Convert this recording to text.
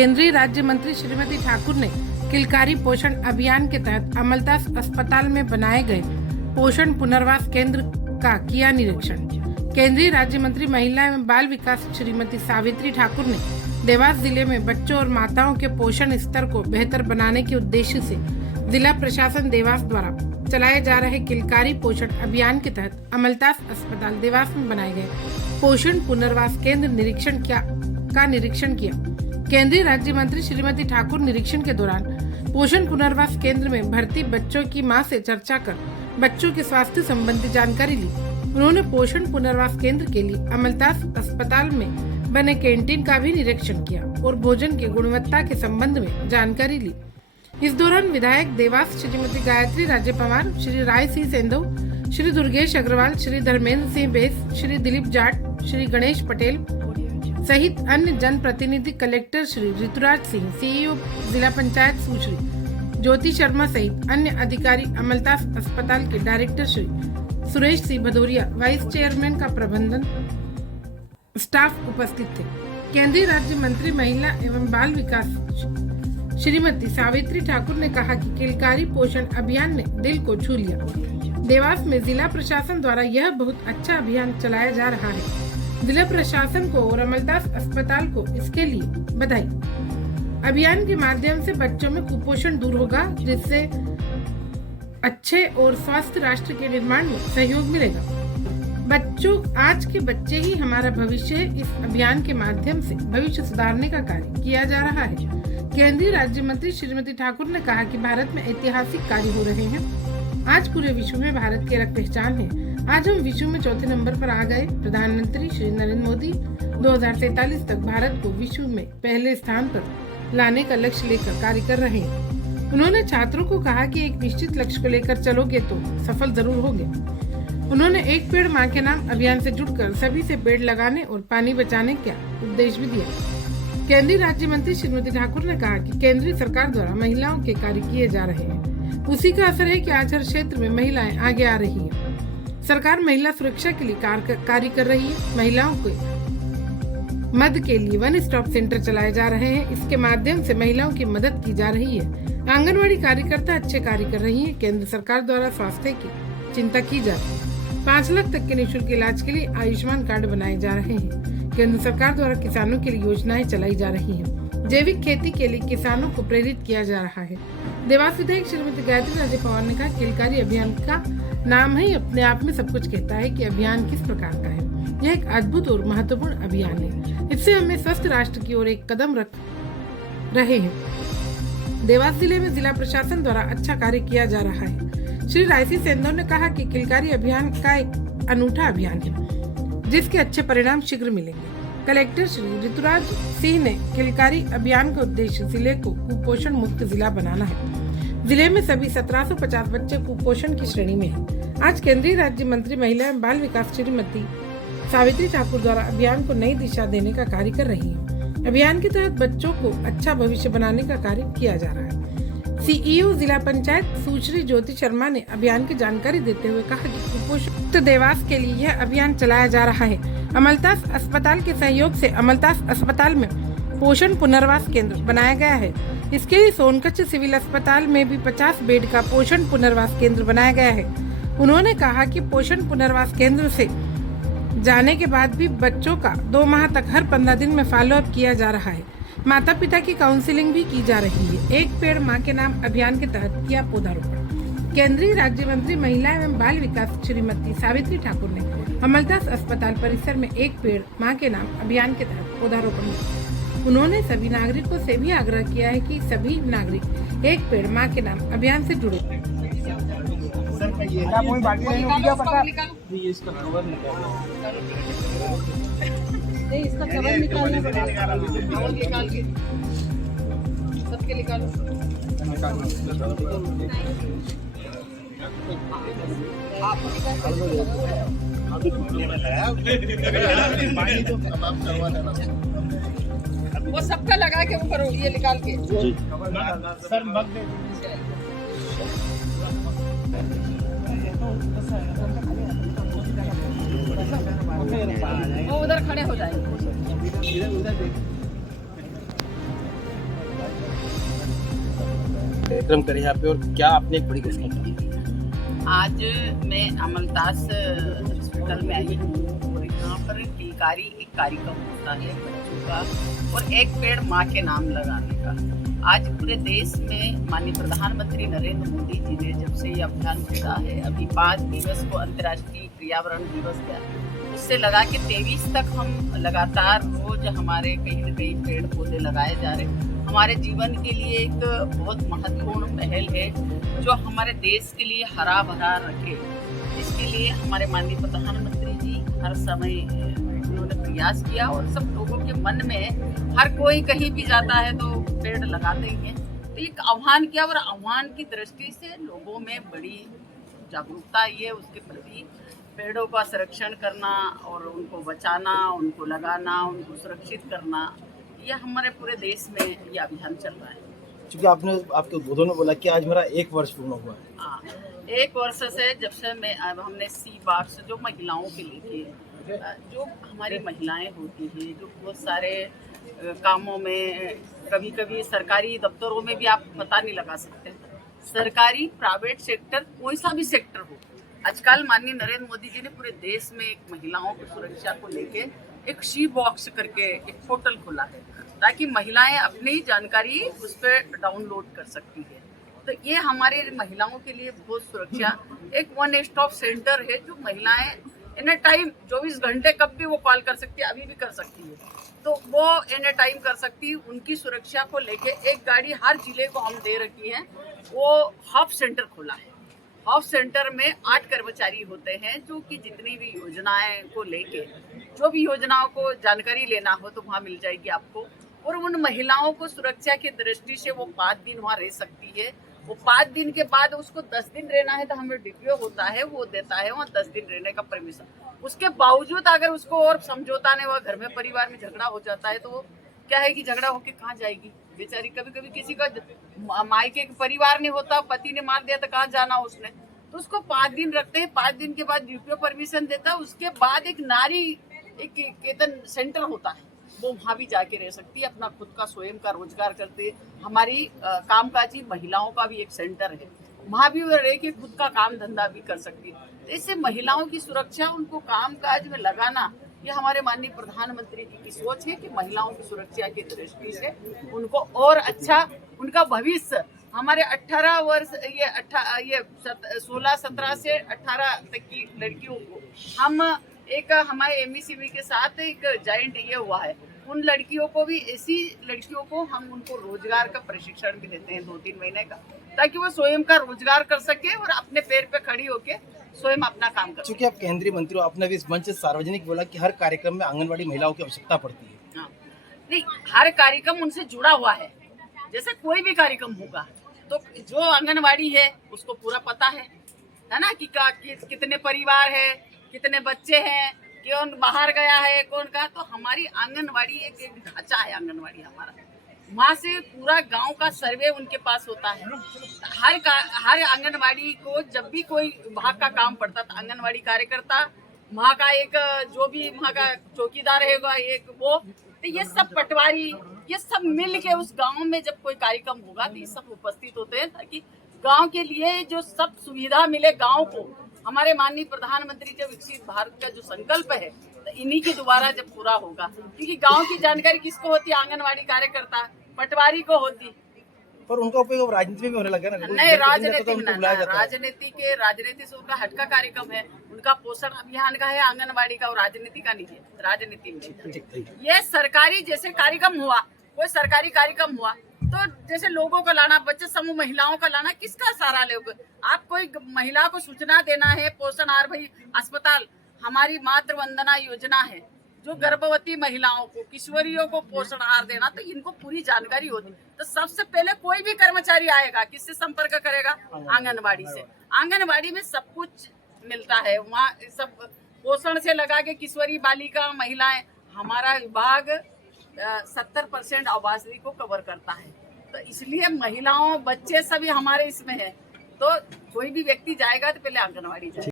केंद्रीय राज्य मंत्री श्रीमती ठाकुर ने किलकारी पोषण अभियान के तहत अमलतास अस्पताल में बनाए गए पोषण पुनर्वास केंद्र का किया निरीक्षण। केंद्रीय राज्य मंत्री महिला एवं बाल विकास श्रीमती सावित्री ठाकुर ने देवास जिले में बच्चों और माताओं के पोषण स्तर को बेहतर बनाने के उद्देश्य से जिला प्रशासन देवास द्वारा चलाए जा रहे किलकारी पोषण अभियान के तहत अमलतास अस्पताल देवास में बनाए गए पोषण पुनर्वास केंद्र निरीक्षण किया। केंद्रीय राज्य मंत्री श्रीमती ठाकुर निरीक्षण के दौरान पोषण पुनर्वास केंद्र में भर्ती बच्चों की मां से चर्चा कर बच्चों के स्वास्थ्य संबंधी जानकारी ली। उन्होंने पोषण पुनर्वास केंद्र के लिए अमलतास अस्पताल में बने कैंटीन का भी निरीक्षण किया और भोजन की गुणवत्ता के संबंध में जानकारी ली। इस दौरान विधायक देवास श्रीमती गायत्री राजे पवार, श्री राय सिंह सेंधव, श्री दुर्गेश अग्रवाल, श्री धर्मेंद्र सिंह बेस, श्री दिलीप जाट, श्री गणेश पटेल सहित अन्य जनप्रतिनिधि, कलेक्टर श्री ऋतुराज सिंह, सीईओ जिला पंचायत सुश्री ज्योति शर्मा सहित अन्य अधिकारी, अमलतास अस्पताल के director Shri Suresh Singh Bhadauria, vice chairman का प्रबंधन स्टाफ उपस्थित थे। केंद्रीय राज्य मंत्री महिला एवं बाल विकास श्रीमती सावित्री ठाकुर ने कहा कि किलकारी पोषण अभियान ने दिल को छू लिया। देवास में जिला प्रशासन द्वारा यह बहुत अच्छा अभियान चलाया जा रहा है। जिला प्रशासन को और अमलतास अस्पताल को इसके लिए बधाई। अभियान के माध्यम से बच्चों में कुपोषण दूर होगा, जिससे अच्छे और स्वस्थ राष्ट्र के निर्माण में सहयोग मिलेगा। बच्चों, आज के बच्चे ही हमारा भविष्य है। इस अभियान के माध्यम से भविष्य सुधारने का कार्य किया जा रहा है। केंद्रीय राज्य मंत्री श्रीमती ठाकुर ने कहा कि भारत में ऐतिहासिक कार्य हो रहे हैं। आज पूरे विश्व में भारत की अलग पहचान है। आज हम विश्व में चौथे नंबर पर आ गए। प्रधानमंत्री श्री नरेंद्र मोदी 2047 तक भारत को विश्व में पहले स्थान पर लाने का लक्ष्य लेकर कार्य कर रहे हैं। उन्होंने छात्रों को कहा कि एक निश्चित लक्ष्य को लेकर चलोगे तो सफल जरूर होगे। उन्होंने एक पेड़ मां के नाम अभियान से जुड़कर सभी से पेड़ लगाने और पानी बचाने का उपदेश भी दिया। केंद्रीय राज्य मंत्री श्रीमती ठाकुर ने कहा कि केंद्रीय सरकार द्वारा महिलाओं के कार्य किए जा रहे हैं। उसी का असर है कि आज हर क्षेत्र में महिलाएं आगे आ रही हैं। सरकार महिला सुरक्षा के लिए कार्य कर रही है। महिलाओं के मदद के लिए वन स्टॉप सेंटर चलाए जा रहे हैं। इसके माध्यम से महिलाओं की मदद की जा रही है। आंगनवाड़ी कार्यकर्ता अच्छे कार्य कर रही है। केंद्र सरकार द्वारा स्वास्थ्य की चिंता की जा रही है। 5 लाख तक के निःशुल्क इलाज के लिए आयुष्मान कार्ड बनाए जा रहे हैं। केंद्र सरकार द्वारा किसानों के लिए योजनाएं चलाई जा रही हैं। जैविक खेती के लिए किसानों को प्रेरित किया जा रहा है। देवास विधायक श्रीमती गायत्री राजे पवार ने कहा, किलकारी अभियान का नाम ही अपने आप में सब कुछ कहता है कि अभियान किस प्रकार का है। यह एक अद्भुत और महत्वपूर्ण अभियान है। इससे हमें स्वस्थ राष्ट्र की ओर एक कदम रख रहे हैं। देवास जिले में जिला प्रशासन द्वारा अच्छा कार्य किया जा रहा है। श्री रायसी सेंधव ने कहा कि किलकारी अभियान का एक अनूठा अभियान है, जिसके अच्छे परिणाम शीघ्र मिलेंगे। कलेक्टर श्री ऋतुराज सिंह ने किलकारी अभियान का उद्देश्य जिले को कुपोषण मुक्त जिला बनाना है। जिले में सभी 1750 बच्चे कुपोषण की श्रेणी में हैं। आज केंद्रीय राज्य मंत्री महिला एवं बाल विकास श्रीमती सावित्री ठाकुर द्वारा अभियान को नई दिशा देने का कार्य कर रही है। अभियान के तहत बच्चों को अच्छा भविष्य बनाने का कार्य किया जा रहा है। सीईओ जिला पंचायत सुश्री ज्योति शर्मा ने अभियान की जानकारी देते हुए कहा कि कुपोषण मुक्त देवास के लिए यह अभियान चलाया जा रहा है। अमलतास अस्पताल के सहयोग से अमलतास अस्पताल में पोषण पुनर्वास केंद्र बनाया गया है। इसके लिए सोनकच्छ सिविल अस्पताल में भी 50 बेड का पोषण पुनर्वास केंद्र बनाया गया है। उन्होंने कहा कि पोषण पुनर्वास केंद्र से जाने के बाद भी बच्चों का 2 माह तक हर 15 दिन में फॉलोअप किया जा रहा है। माता पिता की काउंसलिंग भी की जा रही है। एक पेड़ मां के नाम अभियान के तहत किया पौधारोपण। केंद्रीय राज्य मंत्री महिला एवं बाल विकास श्रीमती सावित्री ठाकुर ने अमलतास अस्पताल परिसर में एक पेड़ मां के नाम अभियान के तहत पौधारोपण किया। उन्होंने सभी नागरिकों से भी आग्रह किया है कि सभी नागरिक एक पेड़ मां के नाम अभियान से जुड़े। इसका कवर निकालना पड़ेगा। निकाल के सबके निकालो। वो सबका लगा के ऊपर ये निकाल के सर वो उधर खड़े हो जाएंगे। कार्यक्रम करे यहाँ पे और क्या आपने एक बड़ी घोषणा की? आज मैं अमलतास हॉस्पिटल में आई हूँ और यहाँ पर टीकारी एक कार्यक्रम होता है बच्चों का और एक पेड़ माँ के नाम लगाने का। आज पूरे देश में माननीय प्रधानमंत्री नरेंद्र मोदी जी ने जब से ये अभियान चला है, अभी 5 दिवस को अंतर्राष्ट्रीय पर्यावरण दिवस है, उससे लगा के 23 तक हम लगातार रोज हमारे कहीं न कहीं पेड़ पौधे लगाए जा रहे हैं। हमारे जीवन के लिए एक बहुत महत्वपूर्ण पहल है जो हमारे देश के लिए हरा भरा रखे। इसके लिए हमारे माननीय प्रधानमंत्री जी हर समय उन्होंने प्रयास किया और सब लोगों के मन में, हर कोई कहीं भी जाता है तो पेड़ लगाते ही हैं, तो एक आह्वान किया और आह्वान की दृष्टि से लोगों में बड़ी जागरूकता आई है उसके प्रति। पेड़ों का संरक्षण करना और उनको बचाना, उनको लगाना, उनको सुरक्षित करना, यह हमारे पूरे देश में यह अभियान चल रहा है। क्योंकि आपने आपके उद्बोधन में बोला कि आज मेरा 1 वर्ष पूर्ण हुआ है। हाँ, 1 वर्ष से जब से मैं अब हमने सी बॉक्स जो महिलाओं के लिए, जो हमारी महिलाएं होती हैं जो बहुत सारे कामों में, कभी कभी सरकारी दफ्तरों में भी आप पता नहीं लगा सकते, सरकारी प्राइवेट सेक्टर कोई सा भी सेक्टर हो, आजकल माननीय नरेंद्र मोदी जी ने पूरे देश में एक महिलाओं की सुरक्षा को लेके एक सी बॉक्स करके एक पोर्टल खोला है ताकि महिलाएं अपनी जानकारी उस पर डाउनलोड कर सकती है। तो ये हमारे महिलाओं के लिए बहुत सुरक्षा, एक 1 स्टॉप सेंटर है जो महिलाएं एनी टाइम 24 घंटे कब भी वो कॉल कर सकती है, अभी भी कर सकती है, तो वो एनी टाइम कर सकती है। उनकी सुरक्षा को लेके एक गाड़ी हर जिले को हम दे रखी है, वो हब सेंटर खोला है। हब सेंटर में 8 कर्मचारी होते हैं जो कि जितनी भी योजनाएं को लेके, जो भी योजनाओं को जानकारी लेना हो तो वहाँ मिल जाएगी आपको। और उन महिलाओं को सुरक्षा की दृष्टि से वो 5 दिन वहाँ रह सकती है। वो 5 दिन के बाद उसको 10 दिन रहना है तो हमें डीपीओ होता है, वो देता है वहाँ 10 दिन रहने का परमिशन। उसके बावजूद अगर उसको और समझौता नहीं हुआ, घर में परिवार में झगड़ा हो जाता है, तो क्या है कि झगड़ा होके कहाँ जाएगी बेचारी। कभी कभी किसी का मायके परिवार नहीं होता, पति ने मार दिया तो कहाँ जाना उसने, तो उसको 5 दिन रखते हैं। 5 दिन के बाद डीपीओ परमिशन देता है। उसके बाद एक नारी एक केतन सेंटर होता है, वो वहाँ भी जाके रह सकती है, अपना खुद का स्वयं का रोजगार करते। हमारी कामकाजी महिलाओं का भी एक सेंटर है, वहाँ भी वो रह के खुद का काम धंधा भी कर सकती है। तो इससे महिलाओं की सुरक्षा, उनको काम काज में लगाना, ये हमारे माननीय प्रधानमंत्री जी की सोच है कि महिलाओं की सुरक्षा की दृष्टि से उनको और अच्छा उनका भविष्य, हमारे 18 वर्ष ये 16-17 से 18 तक की लड़कियों को हम एक हमारे एमईसीबी के साथ एक जॉइंट ये हुआ है, उन लड़कियों को भी, ऐसी लड़कियों को हम उनको रोजगार का प्रशिक्षण भी देते हैं 2-3 महीने का, ताकि वो स्वयं का रोजगार कर सके और अपने पैर पे खड़ी होके स्वयं अपना काम कर। क्योंकि आप केंद्रीय मंत्री हो, आपने भी इस मंच से सार्वजनिक बोला कि हर कार्यक्रम में आंगनबाड़ी महिलाओं की आवश्यकता पड़ती है। हाँ, नहीं, हर कार्यक्रम उनसे जुड़ा हुआ है। जैसे कोई भी कार्यक्रम होगा तो जो आंगनबाड़ी है उसको पूरा पता है ना, कि कितने परिवार है, कितने बच्चे हैं, कौन बाहर गया है, कौन का। तो हमारी आंगनबाड़ी एक ढांचा है, आंगनबाड़ी हमारा, वहाँ से पूरा गांव का सर्वे उनके पास होता है। हर आंगनबाड़ी को जब भी कोई वहाँ का काम पड़ता था, आंगनबाड़ी कार्यकर्ता, वहाँ का एक जो भी वहाँ का चौकीदार रहेगा एक वो, तो ये सब पटवारी, ये सब मिल के उस गांव में जब कोई कार्यक्रम होगा तो ये सब उपस्थित होते हैं, ताकि गांव के लिए जो सब सुविधा मिले गांव को। हमारे माननीय प्रधानमंत्री जो विकसित भारत का जो संकल्प है, तो इन्हीं के द्वारा जब पूरा होगा, क्योंकि गांव की जानकारी किसको होती है, आंगनबाड़ी कार्यकर्ता, पटवारी को होती। पर उनका उपयोग राजनीति में भी होने लगा ना। नहीं, राजनीति से उनका हट का कार्यक्रम है, उनका पोषण अभियान का है, आंगनबाड़ी का, और राजनीति का नहीं है, राजनीति में। ये सरकारी जैसे कार्यक्रम हुआ, कोई सरकारी कार्यक्रम हुआ तो जैसे लोगों को लाना, बच्चे समूह महिलाओं का लाना, किसका सहारा लोगे आप? कोई महिला को सूचना देना है, पोषण आहार, भाई अस्पताल, हमारी मातृ वंदना योजना है जो गर्भवती महिलाओं को, किशोरियों को पोषण आहार देना, तो इनको पूरी जानकारी होती। तो सबसे पहले कोई भी कर्मचारी आएगा, किससे संपर्क करेगा? आंगनबाड़ी से। आंगनबाड़ी में सब कुछ मिलता है, वहाँ सब पोषण से लगा के किशोरी बालिका महिलाएं, हमारा विभाग 70% आबादी को कवर करता है। तो इसलिए महिलाओं, बच्चे सभी हमारे इसमें है। तो कोई भी व्यक्ति जाएगा तो पहले आंगनबाड़ी जाएगा।